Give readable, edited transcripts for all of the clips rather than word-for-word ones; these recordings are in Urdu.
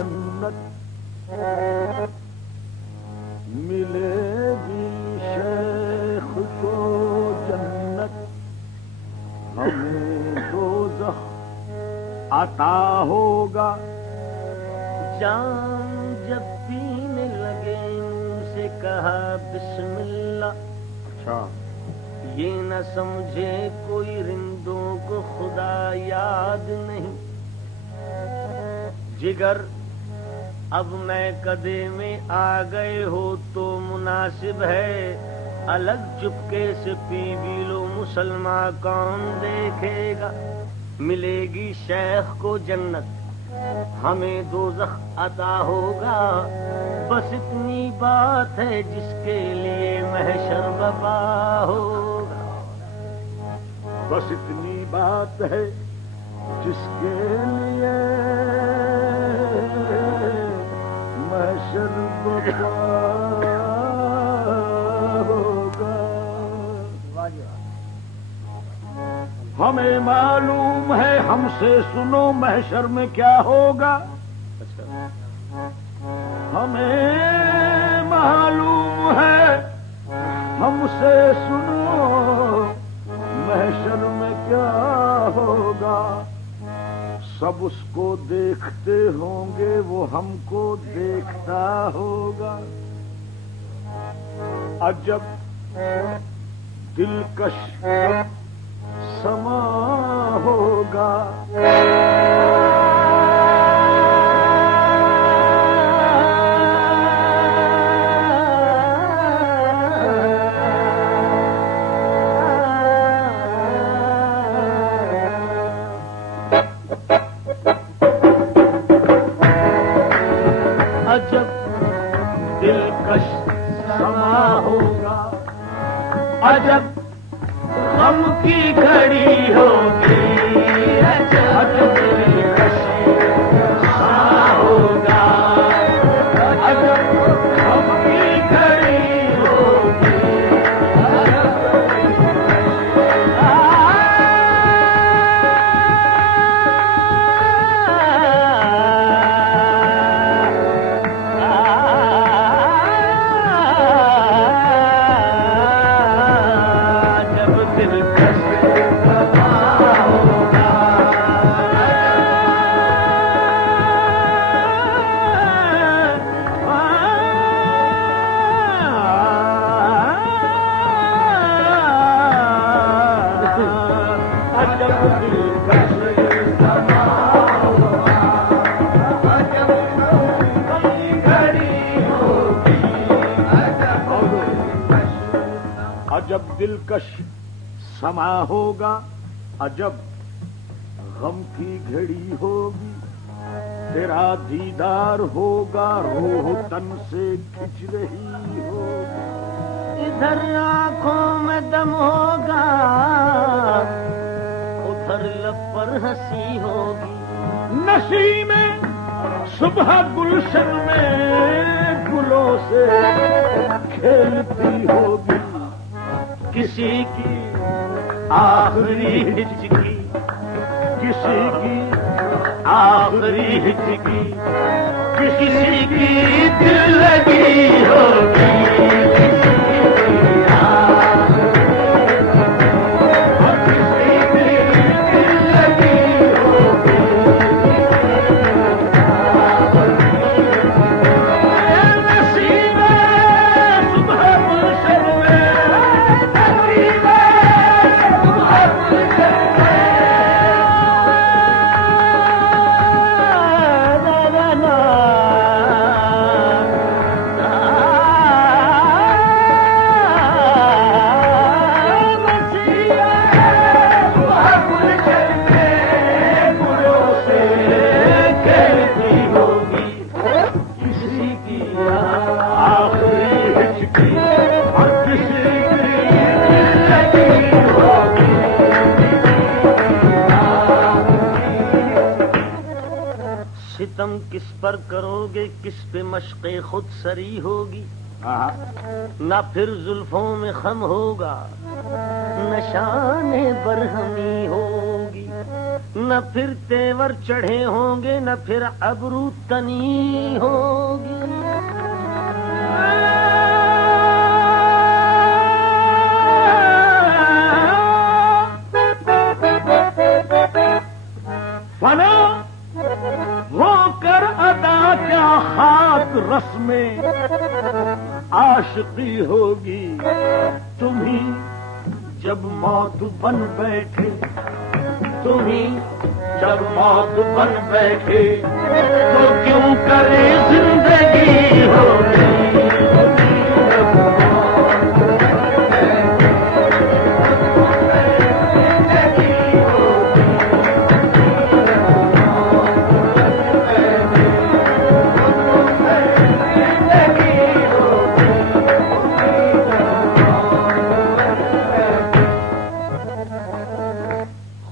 جنت ملے گی شیخ کو جنت ہمیں دوزخ عطا ہوگا جان جب پینے لگے منہ سے کہا بسم اللہ اچھا یہ نہ سمجھے کوئی رندوں کو خدا یاد نہیں جگر اب میں کدے میں آ گئے ہو تو مناسب ہے الگ چپکے سے پی بھی لو مسلمان کون دیکھے گا ملے گی شیخ کو جنت ہمیں دوزخ عطا ہوگا بس اتنی بات ہے جس کے لیے محشر بپا ہوگا بس اتنی بات ہے جس کے لیے محشر بپا ہوگا ہمیں معلوم ہے ہم سے سنو محشر میں کیا ہوگا ہمیں معلوم ہے ہم سے سنو محشر میں کیا ہوگا سب اس کو دیکھتے ہوں گے وہ ہم کو دیکھتا ہوگا عجب دلکش سما ہوگا عجب دلکش سما ہوگا عجب غم کی گھڑی ہوگی عجب دلکش سما ہوگا عجب غم کی گھڑی ہوگی عجب دلکش سما ہوگا عجب غم کی گھڑی ہوگی تیرا دیدار ہوگا روح تن سے کھچ رہی ہوگی ادھر آنکھوں میں دم ہوگا ادھر لب پر ہنسی ہوگی نشی میں صبح گلشن میں گلوں سے کھیلتی ہوگی کسی کی آخری ہچکی کسی کی آخری ہچکی کسی کی دل لگی ہوگی ستم کس پر کرو گے کس پہ مشق خود سری ہوگی نہ پھر زلفوں میں خم ہوگا نہ شان برہمی ہوگی نہ پھر تیور چڑھے ہوں گے، نہ پھر ابرو تنی ہوگی۔ فنا ہو کر ادا کیا خاک رس میں عاشقی ہوگی، تمہیں جب موت بن بیٹھے، تمہیں جب موت بن بیٹھے تو کیوں کرے زندگی ہوگی۔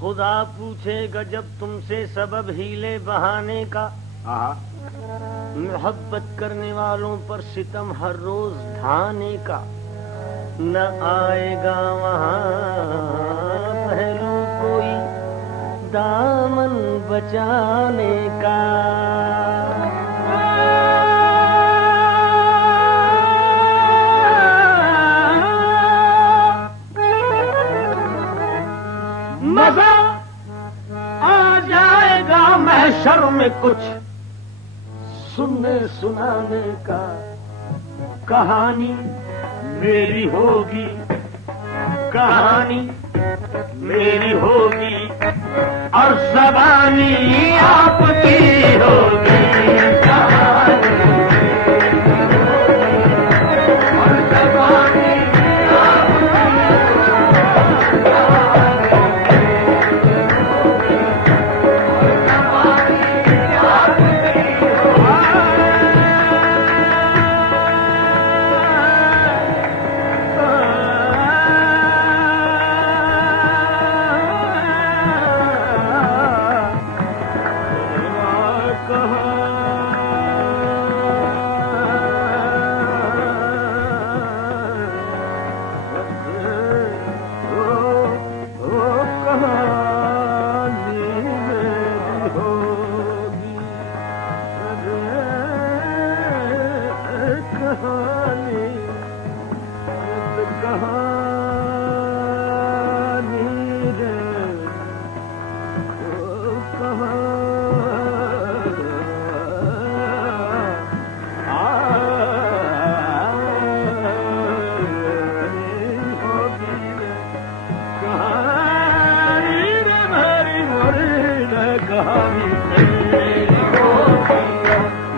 خدا پوچھے گا جب تم سے سبب ہیلے بہانے کا، محبت کرنے والوں پر ستم ہر روز ڈھانے کا، نہ آئے گا وہاں پہلو کوئی دامن بچانے کا۔ مزہ آ جائے گا محشر میں کچھ سننے سنانے کا، کہانی میری ہوگی، کہانی میری ہوگی اور زبانی آپ کی ہوگی، کہانی اور زبانی آپ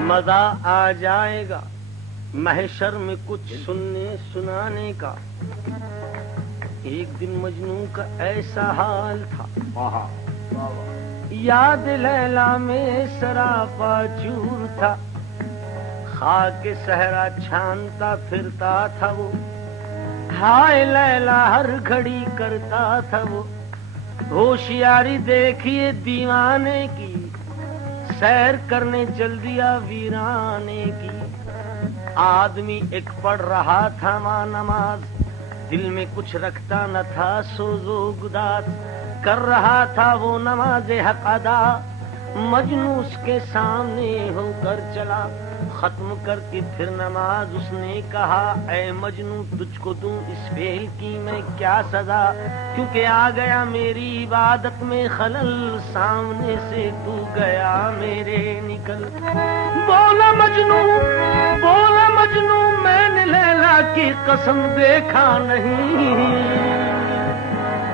مزہ آ جائے گا محشر میں کچھ سننے سنانے کا۔ ایک دن مجنوں کا ایسا حال تھا، یاد لیلا میں سراپا چور تھا، خاک صحرا چھانتا پھرتا تھا وہ، ہائے لیلا ہر گھڑی کرتا تھا وہ، ہوشیاری دیکھیے دیوانے کی، سیر کرنے چل دیا ویرانے کی۔ آدمی ایک پڑھ رہا تھا ماں نماز، دل میں کچھ رکھتا نہ تھا سوز و گداز، کر رہا تھا وہ نماز حق ادا، مجنوں اس کے سامنے ہو کر چلا، ختم کر کے پھر نماز اس نے کہا، اے مجنوں تجھ کو دوں اس فعل کی میں کیا سزا، کیونکہ آ گیا میری عبادت میں خلل، سامنے سے تو گیا میرے نکل۔ بولا مجنوں میں نے لیلا کی قسم دیکھا نہیں،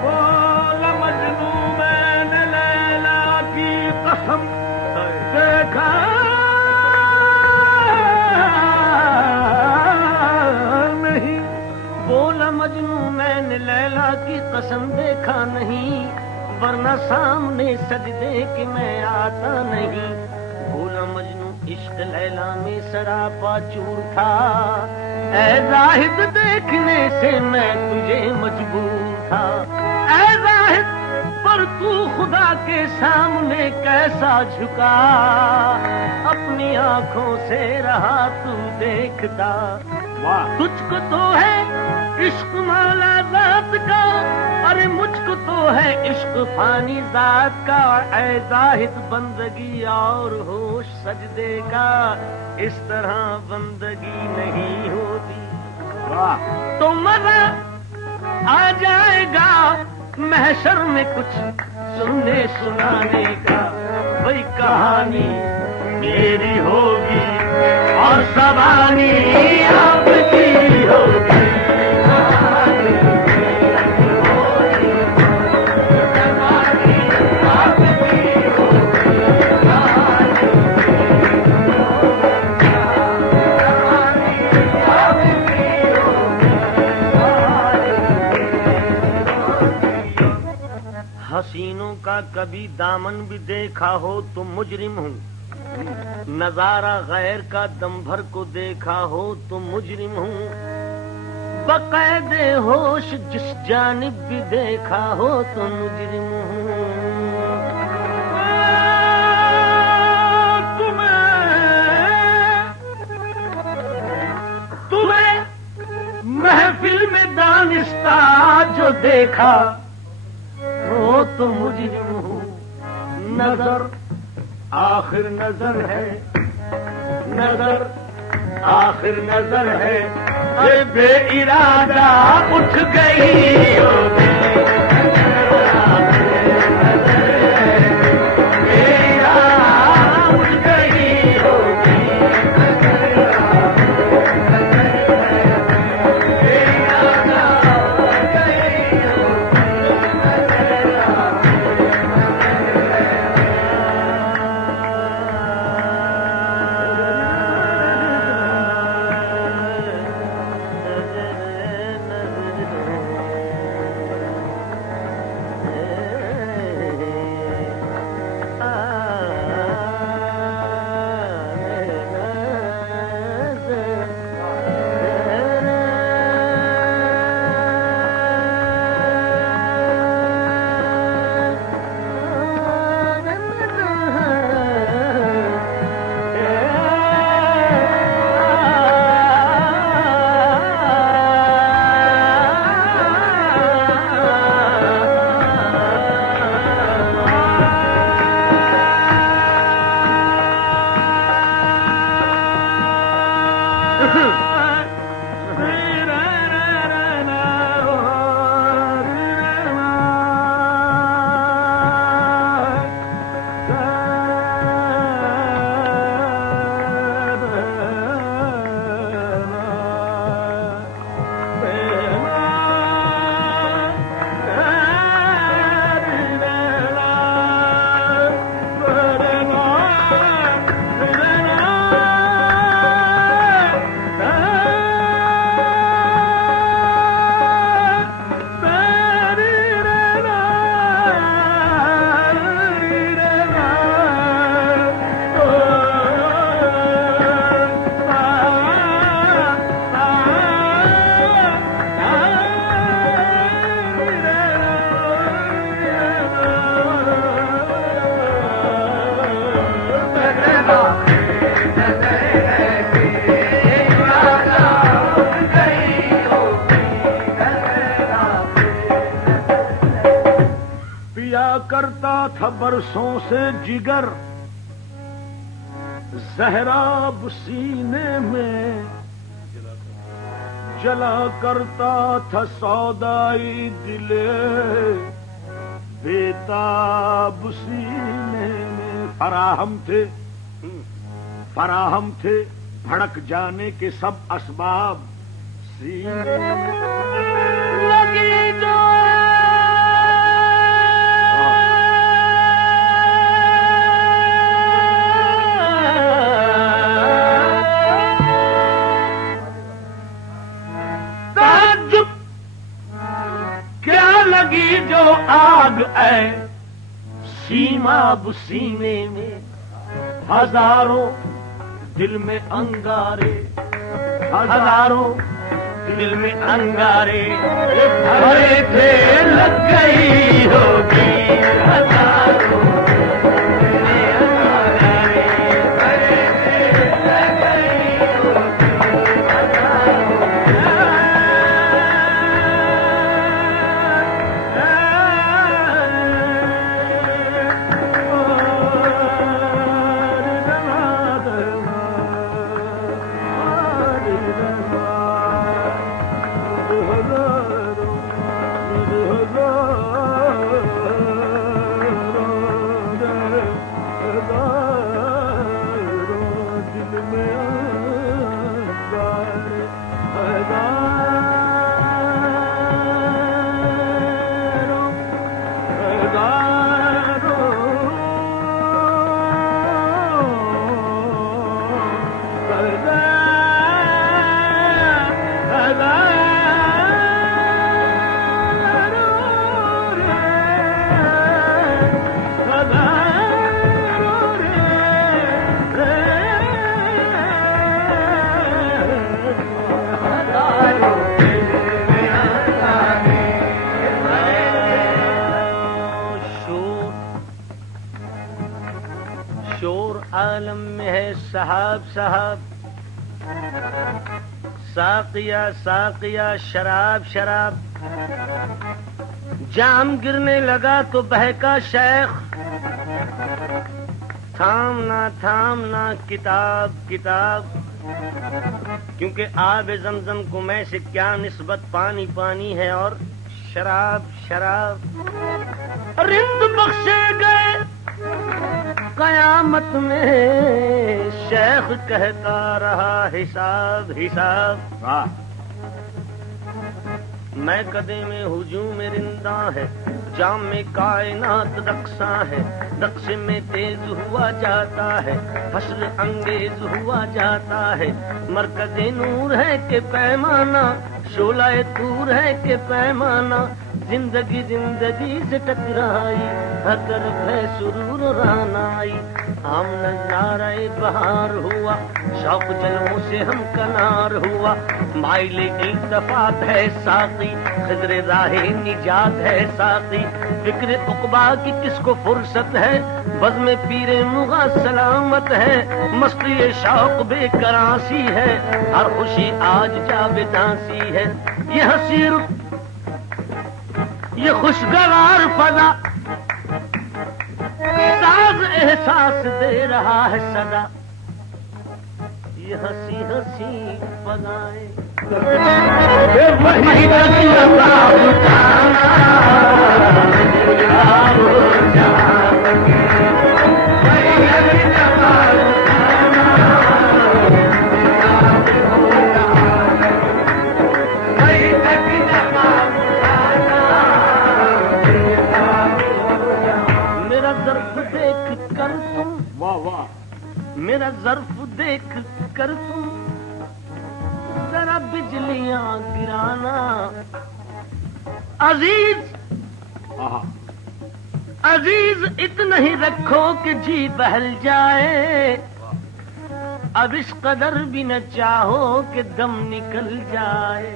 بولا مجنوں میں نے لیلا کی قسم دیکھا نہیں، بولا مجنوں میں نے لیلا کی قسم دیکھا نہیں، ورنہ سامنے سجدے کہ میں آتا نہیں۔ بولا مجنوں عشق لیلا میں سراپا چور تھا، اے زاہد دیکھنے سے میں تجھے مجبور تھا، اے زاہد پر تو خدا کے سامنے کیسا جھکا، اپنی آنکھوں سے رہا تو دیکھتا، تجھ کو تو ہے عشق مولا ذات کا، ارے مجھ کو تو ہے عشق فانی ذات کا، اے زاہد بندگی اور ہوش سجدے کا، اس طرح بندگی نہیں ہوتی تو مزہ آ جائے گا محشر میں کچھ سننے سنانے کا، وہی کہانی میری ہوگی اور زبانی آپ کی ہوگی۔ حسینوں کا کبھی دامن بھی دیکھا ہو تو مجرم ہوں، نظارہ غیر کا دم بھر کو دیکھا ہو تو مجرم ہوں، بقید ہوش جس جانب بھی دیکھا ہو تو مجرم ہوں۔ تمہیں محفل میں دانستہ جو دیکھا وہ تو مجرم ہوں، نظر آخر نظر ہے، نظر آخر نظر ہے، اے بے ارادہ اٹھ گئی ہوگی، بے ارادہ اٹھ گئی ہوگی، کرتا تھا برسوں سے جگر زہراب سینے میں، جلا کرتا تھا سودائی دلے بیتاب سینے میں، فراہم تھے بھڑک جانے کے سب اسباب، سینے لگی جو جو آگ اے سیماب سینے میں، ہزاروں دل میں انگارے، ہزاروں دل میں انگارے بھرے تھے، لگ گئی ہوگی ہزاروں شور عالم میں ہے صحاب صحاب، ساقیہ ساقیہ شراب شراب، جام گرنے لگا تو بہکا شیخ، تھامنا تھامنا کتاب کتاب، کیونکہ آب زمزم کو میں سے کیا نسبت، پانی پانی ہے اور شراب شراب، رند بخشے گئے قیامت میں، شیخ کہتا رہا حساب حساب، میں قدے میں ہجوم رنداں ہے، جام میں کائنات رقصاں ہے، رقص میں تیز ہوا جاتا ہے، حشر انگیز ہوا جاتا ہے، مرکز نور ہے کہ پیمانہ، شعلہ طور ہے کہ پیمانہ، زندگی زندگی سے ٹکرائی، ہر طرف ہے سرور و رانائی، ہم نظارہ بہار ہوا، شوق جلووں سے ہم کنار ہوا، مائل التفات ہے ساقی، خضر راہ نجات ہے ساقی، فکر عقبا کی کس کو فرصت ہے، بزم پیر مغا سلامت ہے، مستی شوق بے کراسی ہے، ہر خوشی آج جاوداں سی ہے، یہ ہنسی یہ خوشگوار فضا ساز احساس دے رہا ہے صدا، یہ ہنسی ہنسی فضائیں میرا ظرف دیکھ کر تم ذرا بجلیاں گرانا، عزیز عزیز اتنا ہی رکھو کہ جی بہل جائے، اب اس قدر بھی نہ چاہو کہ دم نکل جائے،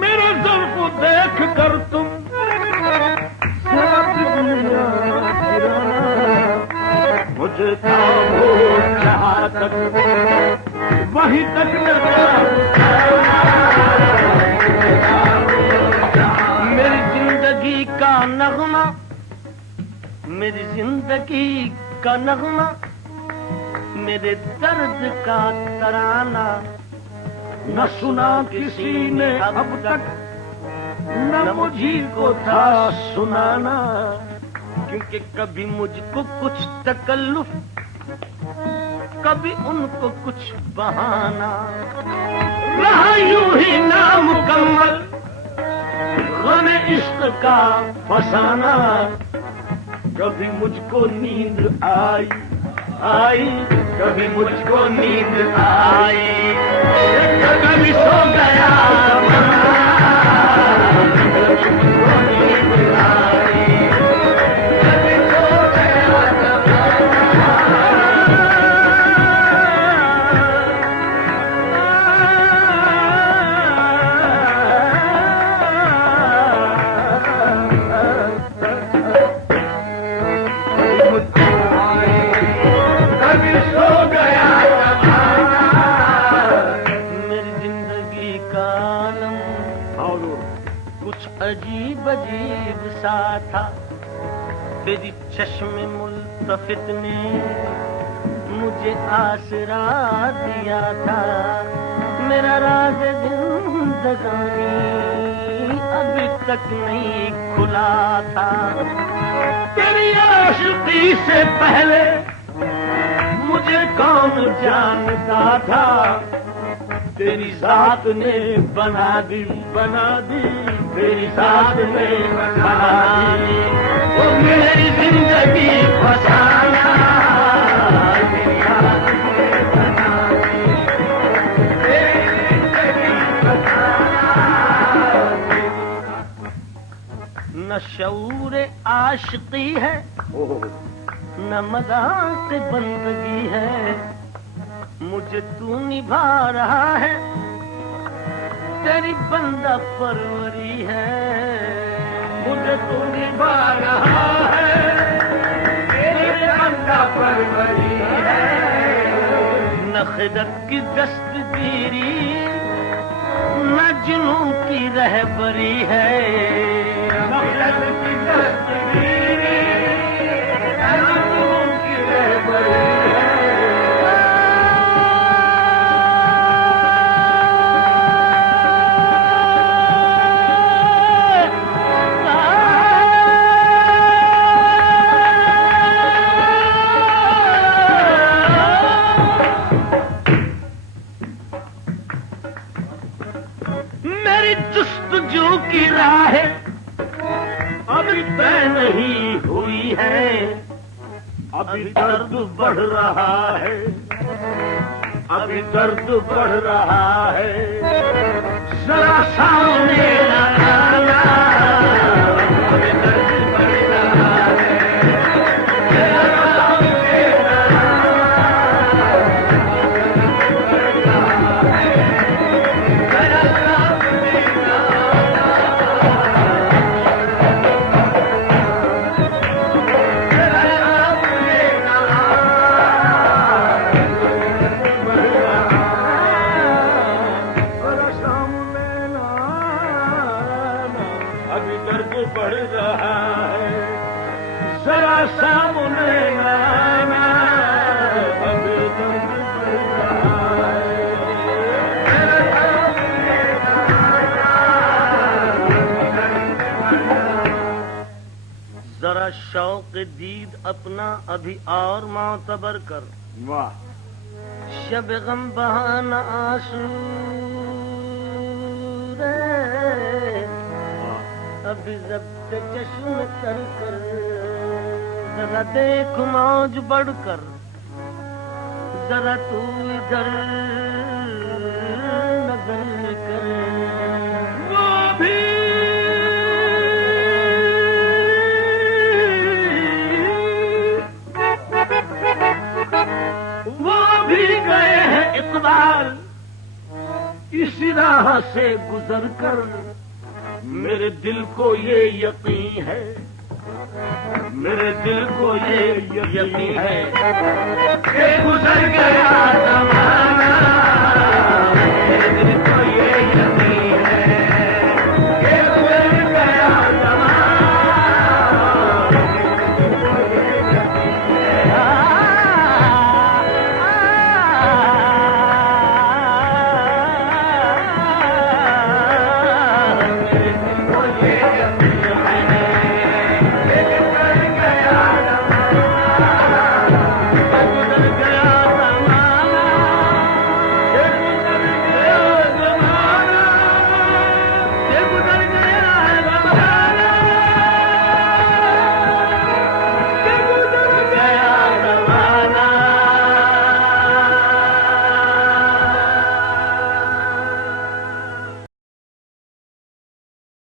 میرا ظرف دیکھ کر تم ذرا بجلیاں گرانا، مجھے تھا وہ جہاں تک وہیں تک میری زندگی کا نغمہ، میری زندگی کا نغمہ، میرے درد کا ترانہ، نہ سنا کسی نے اب تک، نہ مجھے کو تھا سنانا، کیونکہ کبھی مجھ کو کچھ تکلف، کبھی ان کو کچھ بہانا، رہا یوں ہی نامکمل غم عشق کا فسانہ، کبھی مجھ کو نیند آئی آئی، کبھی مجھ کو نیند آئی، کبھی سو گیا عجیب عجیب سا تھا، تیری چشم ملتفت نے مجھے آسرا دیا تھا، میرا راز زندگانی ابھی تک نہیں کھلا تھا، تیری عاشقی سے پہلے مجھے کون جانتا تھا، تیری ذات نے بنا دی تیری ذات نے بنا دی، وہ میری زندگی فسانہ، تیری ذات نے بنا دی، میری زندگی فسانہ، نہ شعور عاشقی ہے نہ مذاق بندگی ہے، مجھے تو نبھا رہا ہے، تیری بندہ پروری ہے، مجھے تو نبھا رہا ہے، تیری بندہ پروری نہ خدت کی دستگیری نہ جنوں کی رہبری ہے نہ خدت کی دستگیری نہ جنوں کی رہبری کی راہ ابھی طے نہیں ہوئی ہے ابھی درد بڑھ رہا ہے ابھی درد بڑھ رہا ہے ذرا سامنے آنا ابھی درد بڑھ رہا ہے ذرا سامنے ذرا شوق دید اپنا ابھی اور معتبر کر واہ شب غم بہانا آسور ابھی ضبط چشم کر کر ذرا دیکھ موج بڑھ کر ذرا تو ادھر نظر کر وہ بھی گئے ہیں اقبال اسی راہ سے گزر کر میرے دل کو یہ یقین ہے میرے دل کو یہ یقین ہے کہ گزر گیا زمانہ